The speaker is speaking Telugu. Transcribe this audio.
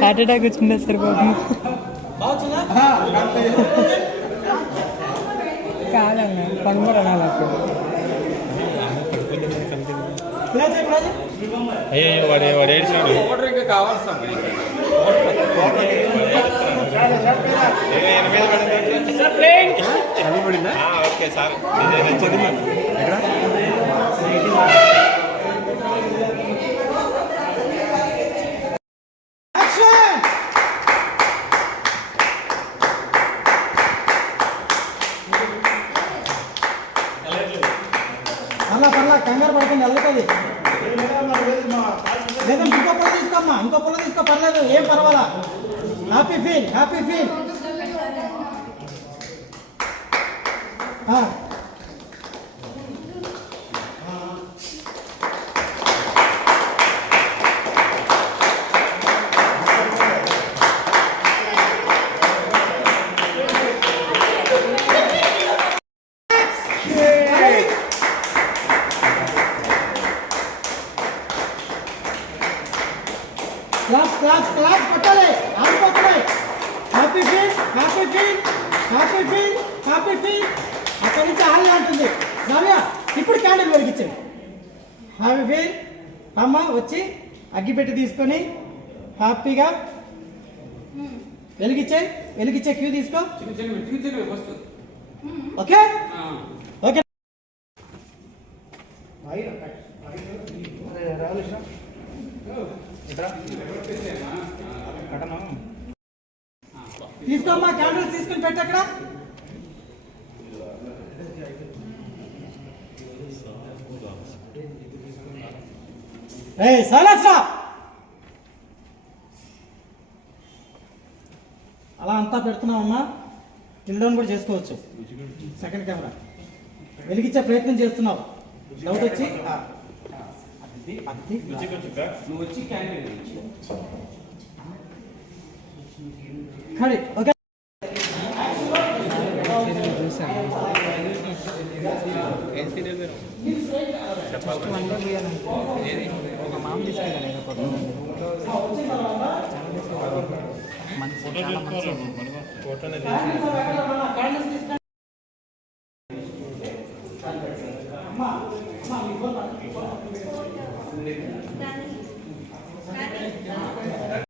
హార్ట్ అటాక్ వచ్చిందా సార్ బాబు? కాదన్న పన్మూరు అనాలి అప్పుడు. అయ్యో వాడు ఏడ్చాడు. కావాలి సార్ ఓకే సార్ పర్లా కంగారు పడుతుంది వెళ్తుంది. లేదా ఇంకో పొల తీసుకోమ్మా, ఇంకో పొల తీసుకో, పర్లేదు, ఏం పర్వాలా. Happy feel, happy feel. Class కొట్టాలి, ఆడిపోతున్నాయి. Happy feel, happy feel, happy feel, happy feel. అక్కడి నుంచి హాయిగా ఉంటుంది. నవ్య ఇప్పుడు క్యాండిల్ వెలిగించండి. Happy feel. అమ్మ వచ్చి అగ్గిపెట్టి తీసుకొని హ్యాపీగా వెలిగించే క్యూ తీసుకో. Okay okay. తీసుకోమ్మా, క్యాండిల్స్ తీసుకుని పెట్ట అక్కడ. అలా అంతా పెడుతున్నామమ్మా. టిల్ డౌన్ కూడా చేసుకోవచ్చు. సెకండ్ కెమెరా వెలిగించే ప్రయత్నం చేస్తున్నావు. డౌట్ వచ్చి ఖరీ. ఓకే ఒక మామ తీసుకెళ్ళాలి మంచి